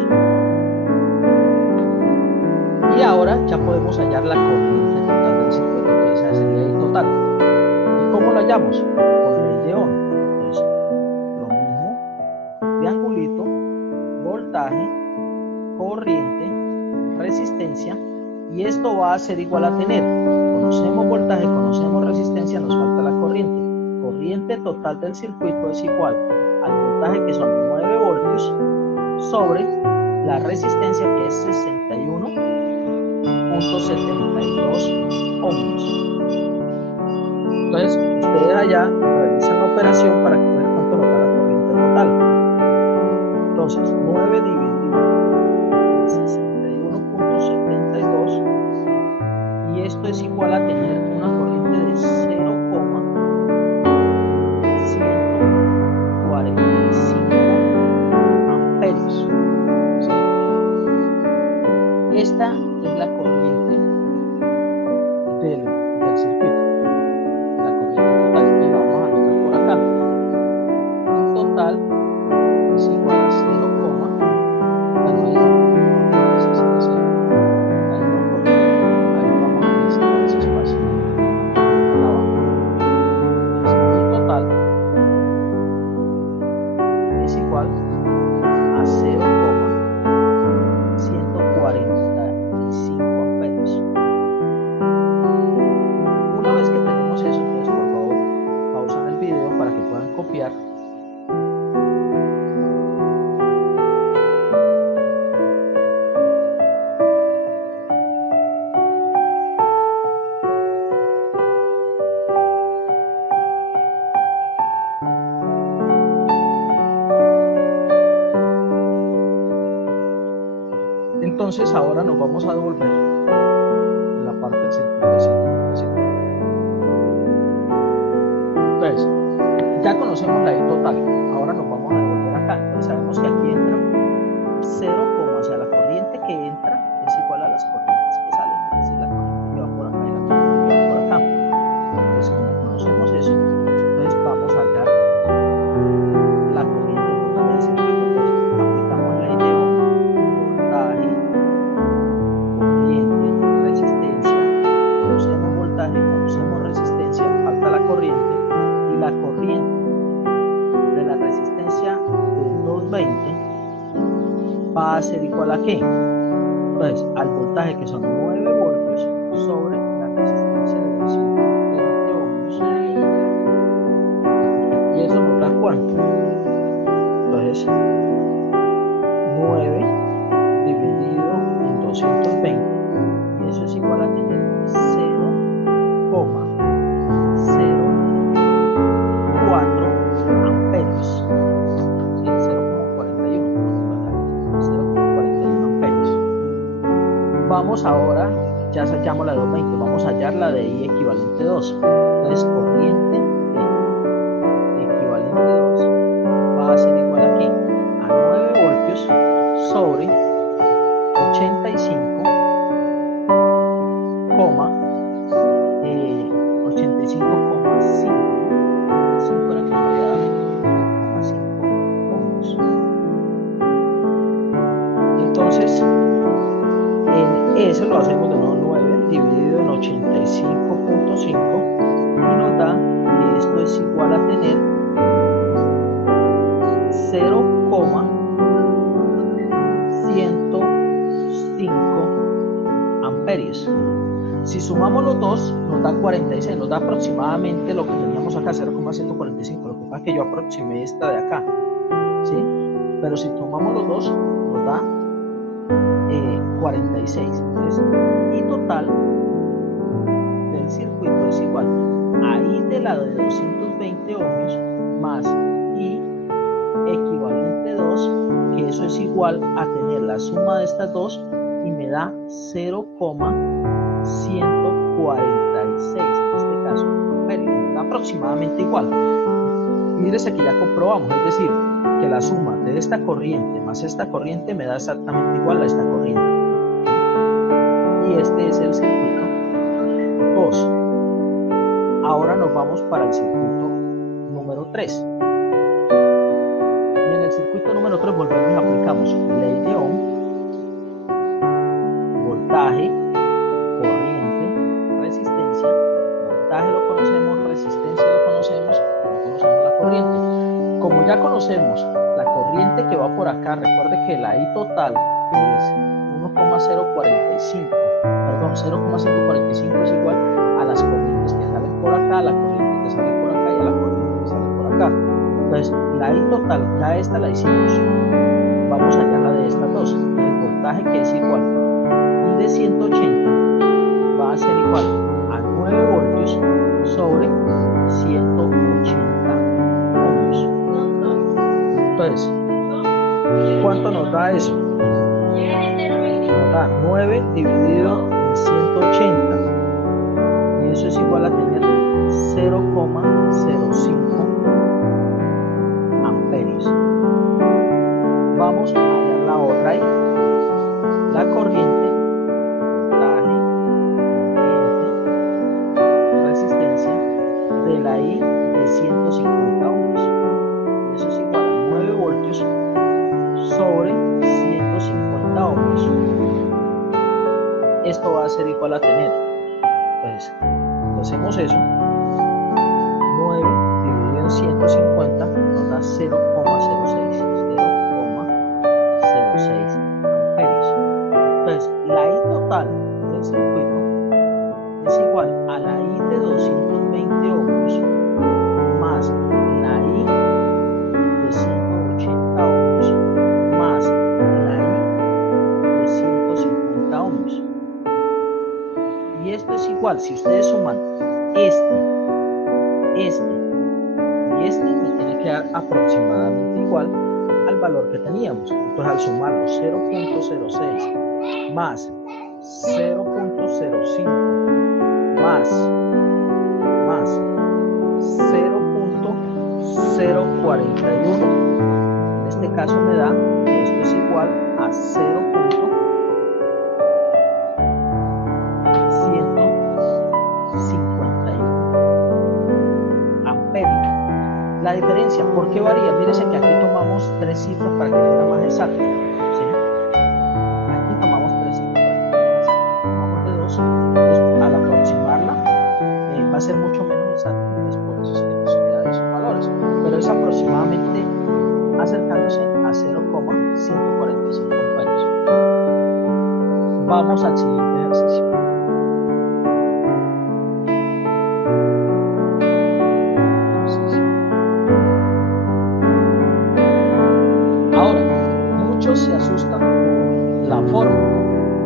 Y ahora ya podemos hallar la corriente total del circuito, que esa sería el total. ¿Y cómo lo hallamos? Por ley de Ohm. Entonces, lo mismo, triangulito, voltaje, corriente, resistencia, y esto va a ser igual a tener, conocemos voltaje, conocemos resistencia, nos falta la corriente. Corriente total del circuito es igual al voltaje, que son 9 voltios, sobre la resistencia, que es 61,72 ohms. Entonces, ustedes allá realizan la operación para ver cuánto nos da la corriente total. Entonces, 9 dividido en 61,72, y esto es igual a tener una corriente de 0,145 amperios. ¿Sí? Esta es la corriente del circuito, la corriente total, que la vamos a anotar por acá. El total es igual a 0, bueno, ahí no necesita ser, ahí no, porque ahí vamos a necesitar ese espacio por abajo. Entonces, el total es igual a 0,145 amperios. Una vez que tenemos eso, entonces por favor pausan el video para que puedan copiar. Entonces ahora nos vamos a devolver en la parte del circuito de simplificación. Entonces, ya conocemos la I total, ahora nos vamos a devolver acá. Entonces sabemos que aquí entra 0, o sea, la corriente que entra es igual a las corrientes que salen, es decir, la corriente que va por acá y la corriente que va por acá. Entonces, como conocemos eso, entonces vamos a hallar la corriente total del circuito. Entonces, aplicamos ley de Ohm, voltaje, corriente, resistencia. Conocemos voltaje, conocemos resistencia, falta la corriente, y la corriente de la resistencia de 220 va a ser igual a ¿qué? Entonces, al voltaje, que son 9 voltios, sobre la resistencia de 220 ohms. ¿Y eso nos da cuánto? Entonces, 9 dividido en 220, y eso es igual a tener 0,0045 ya hallamos la de 220, vamos a hallar la de I equivalente 2. Entonces, corriente equivalente 2 va a ser igual aquí a 9 voltios sobre 85,5 Entonces, eso lo hacemos de nuevo 9 dividido en 85,5 y nos da que esto es igual a tener 0,105 amperios. Si sumamos los dos, nos da 46, nos da aproximadamente lo que teníamos acá, 0,145. Lo que pasa es que yo aproximé esta de acá, ¿sí? Pero si tomamos los dos, nos da 46. Entonces, I total del circuito es igual a I de la de 220 ohmios más I equivalente 2, que eso es igual a tener la suma de estas dos y me da 0,146, en este caso amperios, aproximadamente igual. Mírese que ya comprobamos, es decir, que la suma de esta corriente más esta corriente me da exactamente igual a esta corriente. Y este es el circuito 2. Ahora nos vamos para el circuito número 3. Y en el circuito número 3 volvemos y aplicamos ley de Ohm, voltaje, corriente, resistencia. Voltaje lo conocemos, resistencia lo conocemos, no conocemos la corriente. Como ya conocemos la corriente que va por acá, recuerde que la I total es 0,145 es igual a las corrientes que salen por acá, a la corriente que sale por acá y a la corriente que sale por acá. Entonces, la I total, ya esta la hicimos. Vamos a hallar la de estas dos. El voltaje que es igual. I de 180 va a ser igual a 9 voltios sobre 180 ohmios. Entonces, ¿cuánto nos da eso? Nos da 9 dividido en 180 y eso es igual a tener 0,05 amperios. Vamos a hallar la otra ahí. La corriente, voltaje, corriente, resistencia de la I de 150 ohmios. Y eso es igual a 9 voltios sobre 150 ohmios. Esto va a ser igual a tener, entonces, hacemos eso, 9 dividido en 150 nos da 0,06 amperios. Entonces, la I total del circuito es igual a la I de 220 ohmios más la I de 180 ohmios más la I de 150 ohmios. Y esto es igual, si ustedes suman este y este, me tiene que dar aproximadamente igual al valor que teníamos. Entonces, al sumarlo 0,06 más 0,05 más 0,041, en este caso me da que esto es igual a 0,151 amperios. La diferencia, ¿por qué varía? Mírense que aquí tomamos 3 cifras para que fuera más exacto, ¿sí? Aquí tomamos 3 cifras para que fuera más exacto. Tomamos de 2, entonces al aproximarla va a ser mucho menos exacto, entonces por eso es que nos quedan esos valores, pero es aproximadamente acercándose a 0,145 amperios. Vamos al siguiente ejercicio. Ahora, muchos se asustan con la fórmula.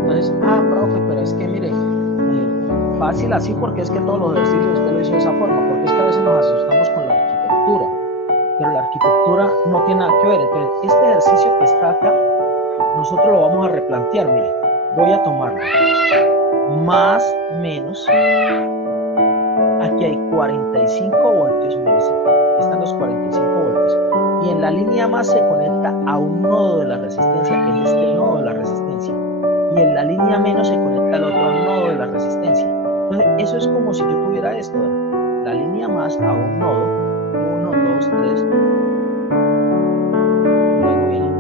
Entonces, profe, pero es que mire, fácil así porque es que todos los ejercicios usted lo hizo de esa forma, porque es que a veces nos asustamos con la arquitectura, pero la arquitectura no tiene nada que ver. Entonces, este ejercicio que está acá, nosotros lo vamos a replantear. Mire, voy a tomarlo. más menos, aquí hay 45 voltios, aquí están los 45 voltios, y en la línea más se conecta a un nodo de la resistencia, que es este nodo de la resistencia, y en la línea menos se conecta al otro nodo de la resistencia. Entonces eso es como si yo tuviera esto, la línea más a un nodo, 1, 2, 3, luego viene 1,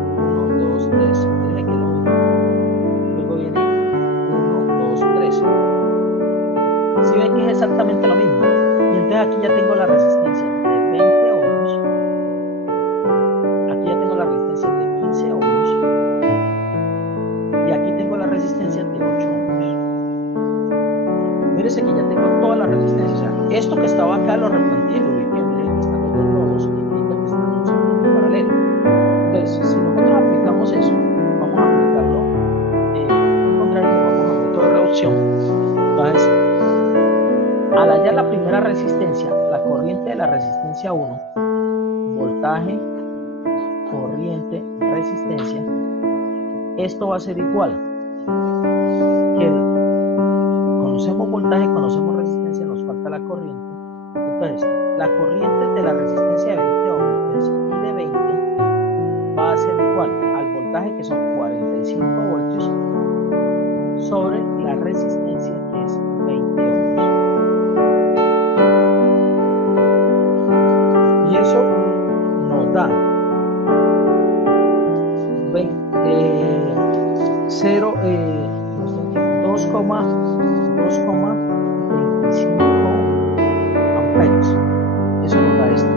2, 3, miren que es lo mismo, luego viene 1, 2, 3. Si ven que es exactamente lo mismo, y entonces aquí ya tengo la resistencia de 20 ohmios, aquí ya tengo la resistencia de 15 ohmios, y aquí tengo la resistencia de 8 ohmios. Mírense que ya tengo toda la resistencia, o sea, esto que estaba acá lo replanteé, lo ubiqué, miren que están los dos nodos, y indica que están en un circuito paralelo. Entonces, si nosotros aplicamos eso, vamos a aplicarlo, encontraremos, vamos a método de reducción. Entonces, al hallar la primera resistencia, la corriente de la resistencia 1, voltaje, corriente, resistencia, esto va a ser igual que conocemos voltaje, conocemos resistencia, nos falta la corriente. Entonces, la corriente de la resistencia de 20 ohmios y de 20 va a ser igual al voltaje, que son 45 voltios, sobre la resistencia, que es 20 ohmios. Y eso nos da 2,25 amperios. Eso nos da esto.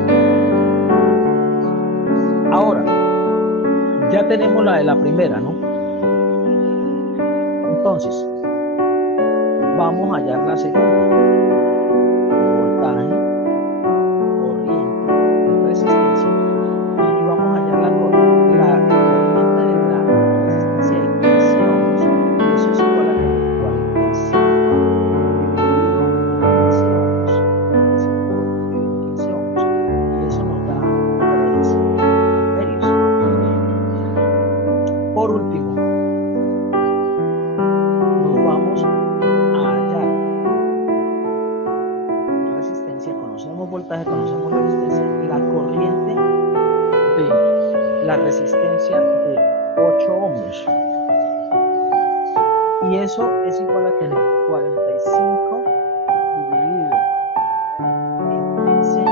Ahora, ya tenemos la de la primera, ¿no? Entonces, vamos a hallar la segunda. Voltaje, corriente y resistencia. Y vamos a hallar la corriente de la resistencia de 15 ohmios. Y eso es igual a 45 dividido 15 ohmios. 15 ohmios. Y eso nos da 3 amperios. Por último, nos vamos a hallar resistencia, conocemos voltaje, conocemos resistencia, la corriente de la resistencia de 8 ohmios. Y eso es igual a tener 45 dividido en 15 ohmios,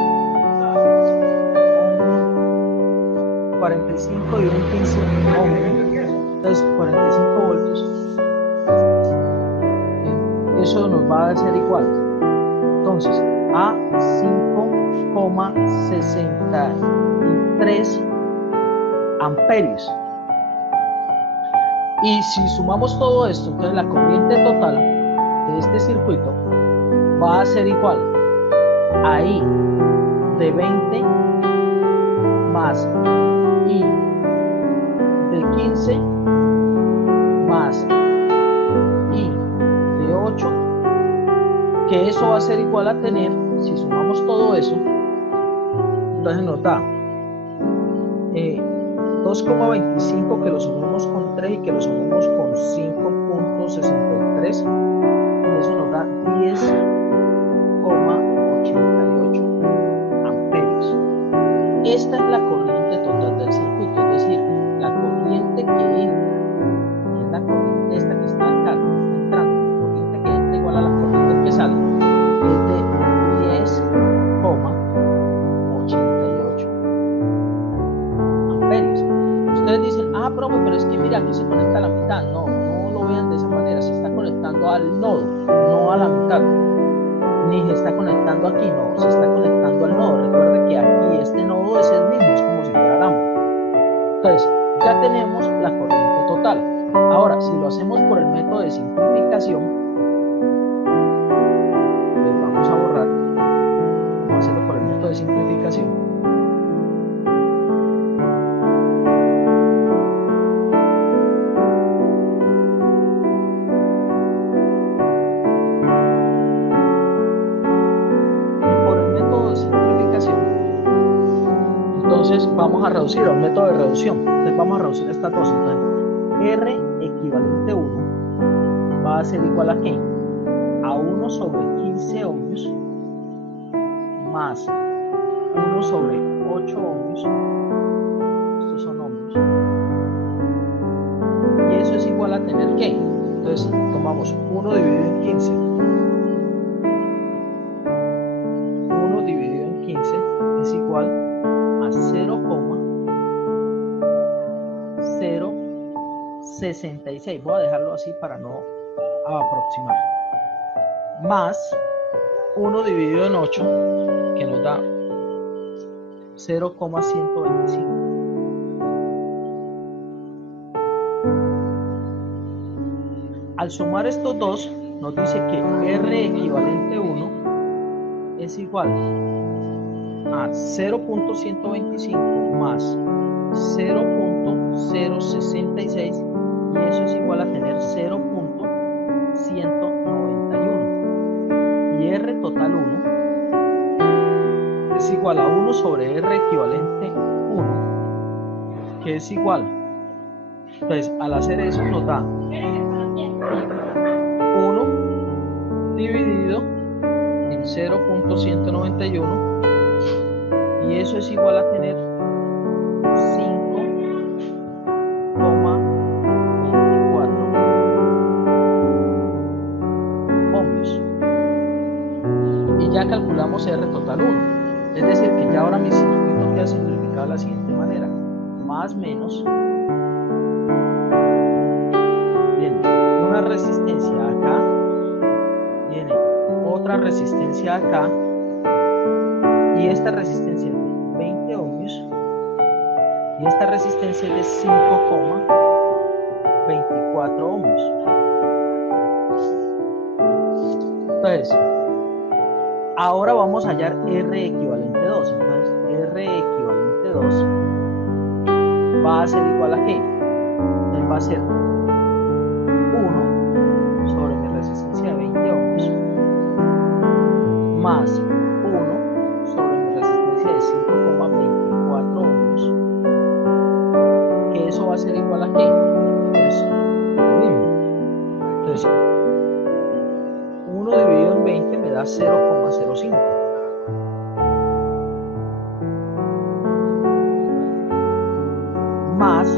45 dividido en 15 ohmios. Entonces 45 voltios, eso nos va a ser igual entonces a 5,63 amperios. Y si sumamos todo esto, entonces la corriente total de este circuito va a ser igual a I de 20 más I de 15 más I de 8, que eso va a ser igual a tener, si sumamos todo eso, entonces nos da 2,25, que lo sumamos con 3 y que lo sumamos con 5,63, y eso nos da 10,88 amperios. Esta es la corriente total del circuito, es decir, la corriente que entra, que es la corriente esta que está acá, que está entrando, la corriente que entra igual a la corriente que sale, es de 10,88 amperios. Ustedes dicen, profe, pero es que mira, aquí se conecta a la mitad. No, no lo vean de esa manera, se está conectando al nodo, no a la mitad. Ni se está conectando aquí, no, se está conectando al nodo. Recuerde que aquí este nodo es el mismo, es como si fuera lámpara. Entonces, ya tenemos la corriente total. Ahora, si lo hacemos por el método de simplificación, pues vamos a borrar, vamos a hacerlo por el método de simplificación. Entonces vamos a reducir a un método de reducción. Entonces vamos a reducir estas dos. Entonces R equivalente 1 va a ser igual a ¿qué? 1 sobre 15 ohmios más 1 sobre 8 ohmios, estos son ohmios, y eso es igual a tener ¿qué? Entonces tomamos 1 dividido en 15. 1 dividido en 15 es igual a 0,066. Voy a dejarlo así para no aproximar. Más 1 dividido en 8, que nos da 0,125. Al sumar estos dos, nos dice que R equivalente 1 es igual a 0.125 más 0.066, y eso es igual a tener 0.191. Y R total 1 es igual a 1 sobre R equivalente 1, que es igual. Entonces, al hacer eso nos da 1 dividido en 0.191, y eso es igual a tener 5,24 ohmios. Y ya calculamos R total 1. Es decir, que ya ahora mi circuito queda simplificado de la siguiente manera: más menos, viene una resistencia acá, viene otra resistencia acá, y esta resistencia es de 20 ohmios, y esta resistencia es de 5,24 ohmios. Entonces, ahora vamos a hallar R equivalente 2. Entonces, R equivalente 2 va a ser igual a ¿qué? Entonces va a ser 1 sobre mi resistencia de 20 ohmios más 1 sobre mi resistencia de 5,24 ohmios, que eso va a ser igual a ¿qué? Pues lo mismo. Entonces, 1 dividido en 20 me da 0,05. Más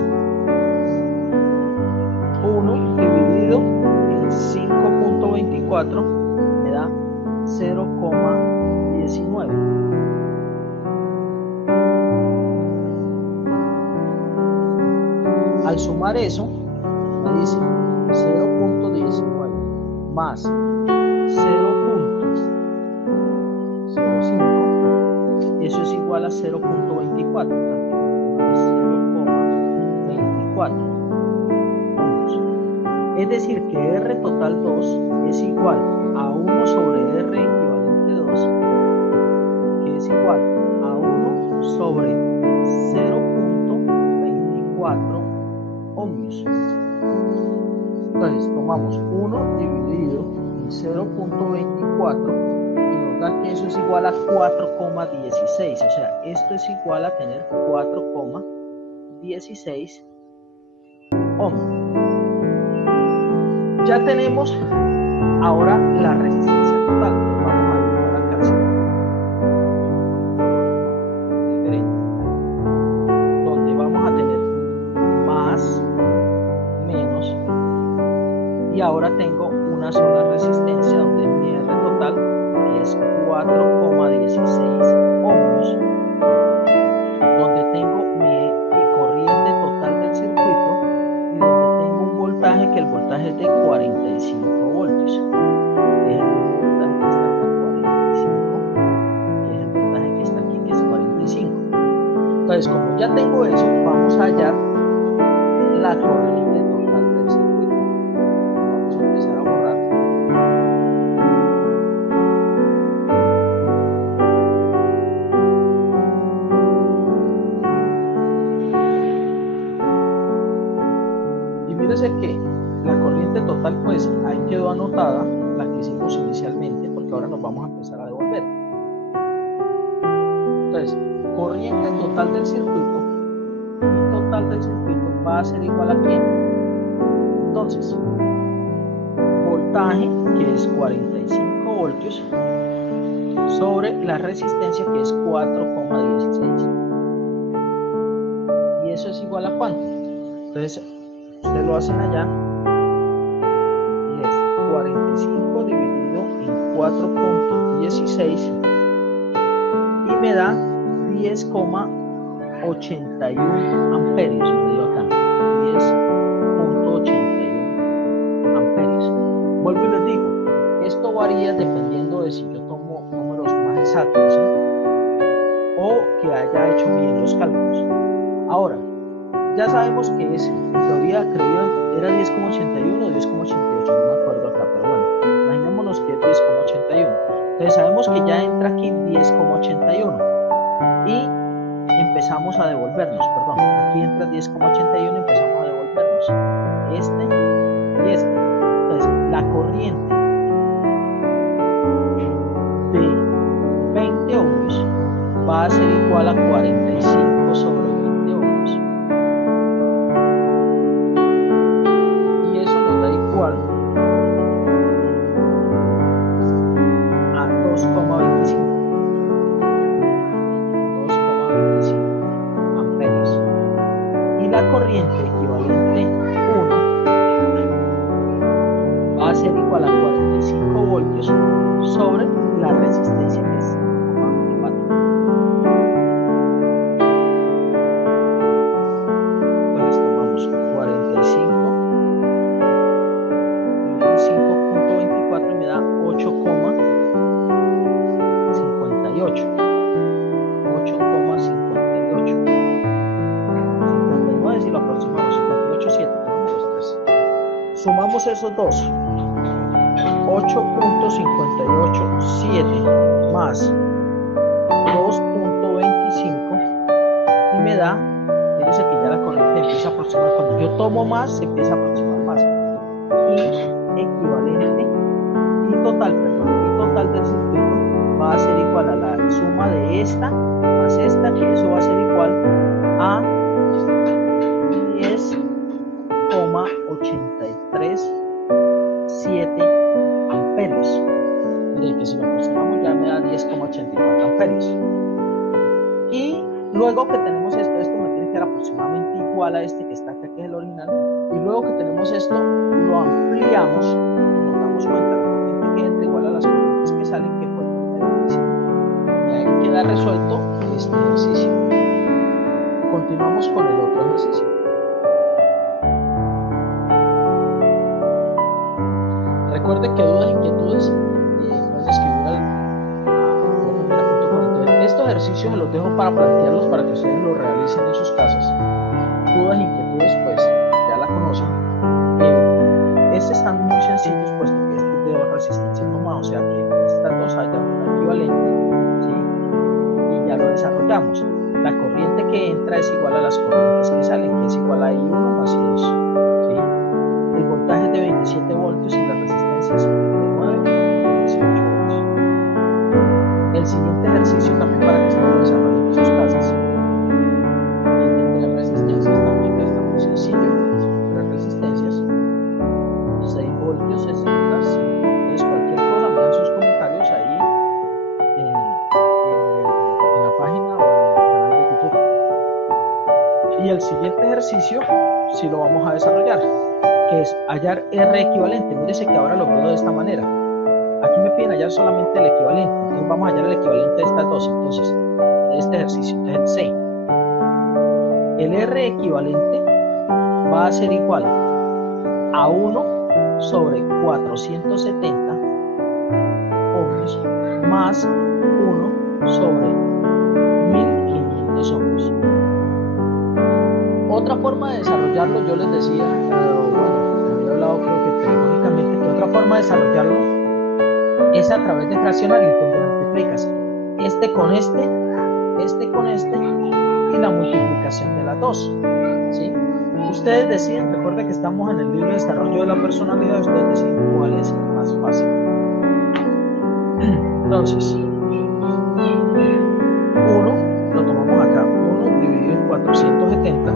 1 dividido en 5.24 me da 0,19. Al sumar eso, me dice 0,19 más 0.05, eso es igual a 0,24. Es 0,24. Es decir, que R total 2 es igual a 1 sobre R equivalente 2, que es igual a 1 sobre 0.24 ohmios. Entonces tomamos 1 dividido en 0.24 y nos da que eso es igual a 4,16. O sea, esto es igual a tener 4,16 ohmios. Ya tenemos ahora la resistencia total. Vamos a dibujar acá así, diferente, donde vamos a tener más, menos, y ahora tengo una sola resistencia donde mi R total es 4,16 ohmios, donde tengo mi corriente total del circuito y donde tengo un voltaje, que el voltaje es de 45 voltios, que es el mismo voltaje que está acá, 45, que es el voltaje que está aquí, que es 45. Entonces, como ya tengo eso, vamos a hallar la corriente total del circuito. Vamos a empezar a borrar. Y mírese que la corriente total, pues ahí quedó anotada, la que hicimos inicialmente, porque ahora nos vamos a empezar a devolver. Entonces, corriente total del circuito, y total del circuito va a ser igual a ¿qué? Entonces, voltaje voltaje, que es 45 voltios, sobre la resistencia, que es 4,16. ¿Y eso es igual a cuánto? Entonces, ustedes lo hacen allá, y es 45 dividido en 4,16, y me da 10,81 amperios, me dio acá, 10,81 amperios. Vuelvo y les digo, esto varía dependiendo de si yo tomo números más exactos, ¿sí? O que haya hecho bien los cálculos. Ahora, ya sabemos que es, en teoría creía, era 10,81 o 10,88, no me acuerdo acá, pero bueno, imaginémonos que es 10,81. Entonces sabemos que ya entra aquí 10,81 y empezamos a devolvernos, perdón, aquí entra 10,81 y empezamos a devolvernos este y este. Entonces la corriente de 20 ohmios va a ser igual a 45 sobre 20 ohmios, y eso nos da igual a 2,25 amperios, y la corriente equivalente 1 va a ser igual a 45 voltios sobre la resistencia, que es 0,24. Entonces tomamos 45 dividido en 5,24 y me da 8,58. 59 si lo aproximamos, 58,7. Sumamos esos dos, 8,587 más 2,25, y me da, fíjense que ya la corriente empieza a aproximar, cuando yo tomo más se empieza a aproximar más, y equivalente, y total del circuito va a ser igual a la suma de esta más esta, que eso va a ser igual a 10,837 amperios. Miren que si lo aproximamos ya me da 10,84 amperios. Y luego que tenemos esto me tiene que dar aproximadamente igual a este que está acá, que es el original. Y luego que tenemos esto, lo ampliamos y nos damos cuenta de la corriente que entra igual a las corrientes que salen, que fue el primer ejercicio. Y ahí queda resuelto este ejercicio. Continuamos con el otro ejercicio. Recuerden que dudas, inquietudes, pueden escribir al profe.49. Estos ejercicios los dejo para plantearlos para que ustedes los realicen en sus casas. Dudas, inquietudes, pues ya la conocen. Estos están muy sencillos, puesto que este es de resistencia normal, o sea que estas dos haya una equivalente, ¿sí? Y ya lo desarrollamos. La corriente que entra es igual a las corrientes que salen, que es igual a I1 más I2. ¿Sí? El voltaje es de 27 voltios y la resistencia es de 9 y 18 voltios. El siguiente ejercicio, también para que ustedes lo desarrollen en sus casas, de las resistencias también, que está muy sencillo. Las resistencias, 6 voltios, 60, 5. Entonces cualquier cosa, me dan sus comentarios ahí en la página o en el canal de YouTube. Y el siguiente ejercicio sí lo vamos a desarrollar, que es hallar R equivalente. Mírese que ahora lo veo de esta manera. Aquí me piden hallar solamente el equivalente, entonces vamos a hallar el equivalente de estas dos, entonces, de este ejercicio. Entonces el C, el R equivalente va a ser igual a 1 sobre 470 ohmios más 1 sobre 1500 ohmios. Otra forma de desarrollarlo, yo les decía, bueno, había hablado creo que teóricamente, que otra forma de desarrollarlo es a través de fraccionarios, donde multiplicas este con este y la multiplicación de las dos, ¿sí? Ustedes deciden, recuerden que estamos en el libro de desarrollo de la personalidad, ustedes deciden cuál es el más fácil. Entonces, 1 lo tomamos acá, 1 dividido en 470,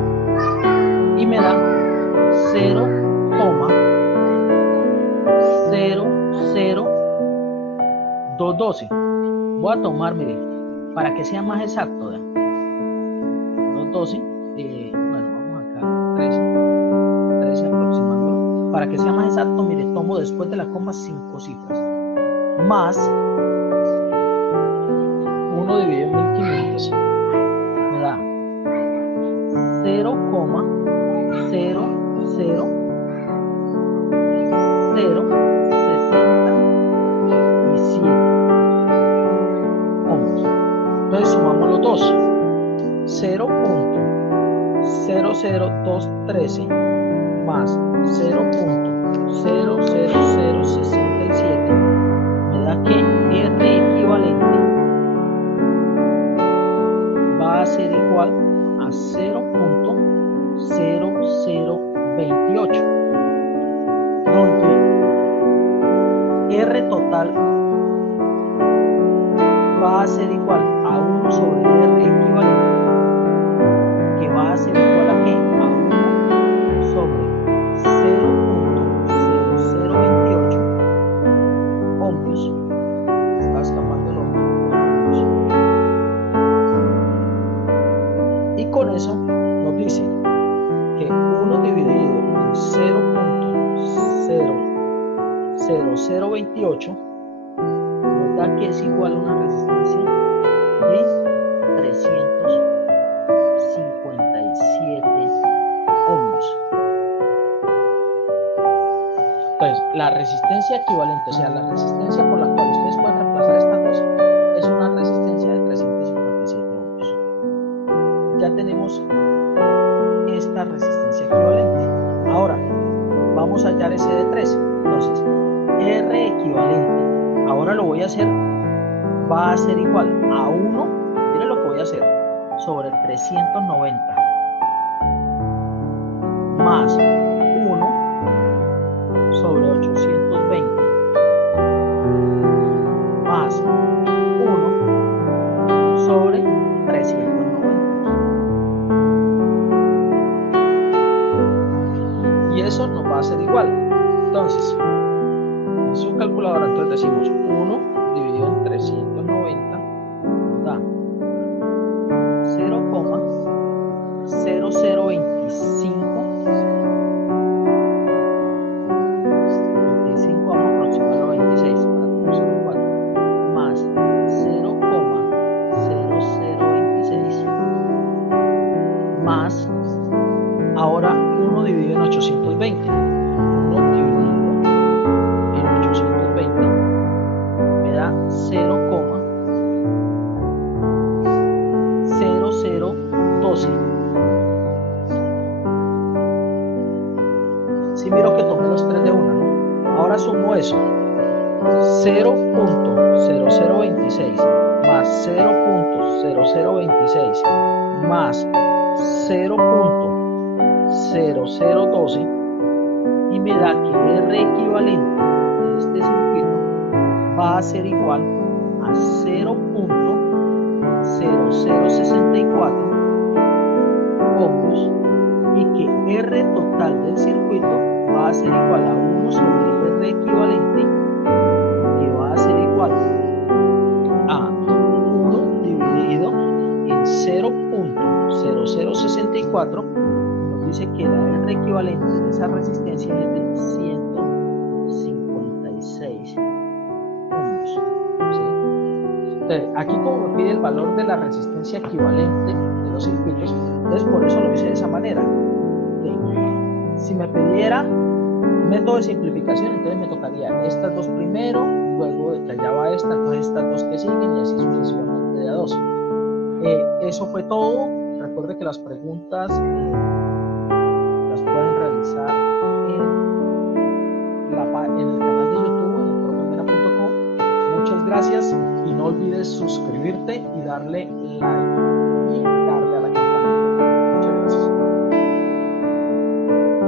y me da 0,000 212. Voy a tomar, mire, para que sea más exacto, 212, bueno, vamos acá, 13 aproximándolo. Para que sea más exacto, mire, tomo después de la coma 5 cifras. Más 1 dividido en 1500 me da 0,00070 ohms. Entonces sumamos los dos. 0.00213 más 0.00067 me da que R equivalente va a ser igual a 0.0028, donde R total va a ser igual a 1 sobre R equivalente, que va a ser igual a ¿qué? A 1 sobre 0.0028 ohmios. Está escapando el ohmio. Y con eso nos dice que 1 dividido en 0.0028 nos da que es igual a una resistencia de 357 ohmios. Entonces, la resistencia equivalente, o sea, la resistencia por la cual ustedes pueden reemplazar estas dos, es una resistencia de 357 ohmios. Ya tenemos esta resistencia equivalente. Ahora, vamos a hallar ese de 3. Entonces, R equivalente, ahora lo voy a hacer, va a ser igual a 1, miren lo que voy a hacer, sobre 390 más 1 sobre 820 más 1 sobre 390. Y eso nos va a ser igual. Entonces, en su calculadora, entonces decimos 1 dividido en 390 da 0,0025, vamos a aproximarlo a 26 para que no se me cuadre, más 0,0026 más, ahora 1 dividido en 820, 1 dividido en 820 me da 0,0012. Si miro que tomé los 3 de una, ¿no? Ahora sumo eso, 0.0026 más 0.0026 más 0.0012 y me da que R equivalente de este circuito va a ser igual a 0.0064 ohmios y que R total del circuito va a ser igual a 1 sobre R equivalente, que va a ser igual a 1 dividido en 0.0064. Nos dice que la R equivalente de esa resistencia es de 156 ohmios. ¿Sí? Entonces, aquí como me pide el valor de la resistencia equivalente de los circuitos, entonces por eso lo hice de esa manera. ¿Sí? Si me pidiera método de simplificación, entonces me tocaría estas dos primero, luego de que allá va esta, entonces estas dos que siguen y así sucesivamente de a dos. Eso fue todo. Recuerde que las preguntas las pueden realizar en el canal de YouTube, en profemera.com. Muchas gracias y no olvides suscribirte y darle like.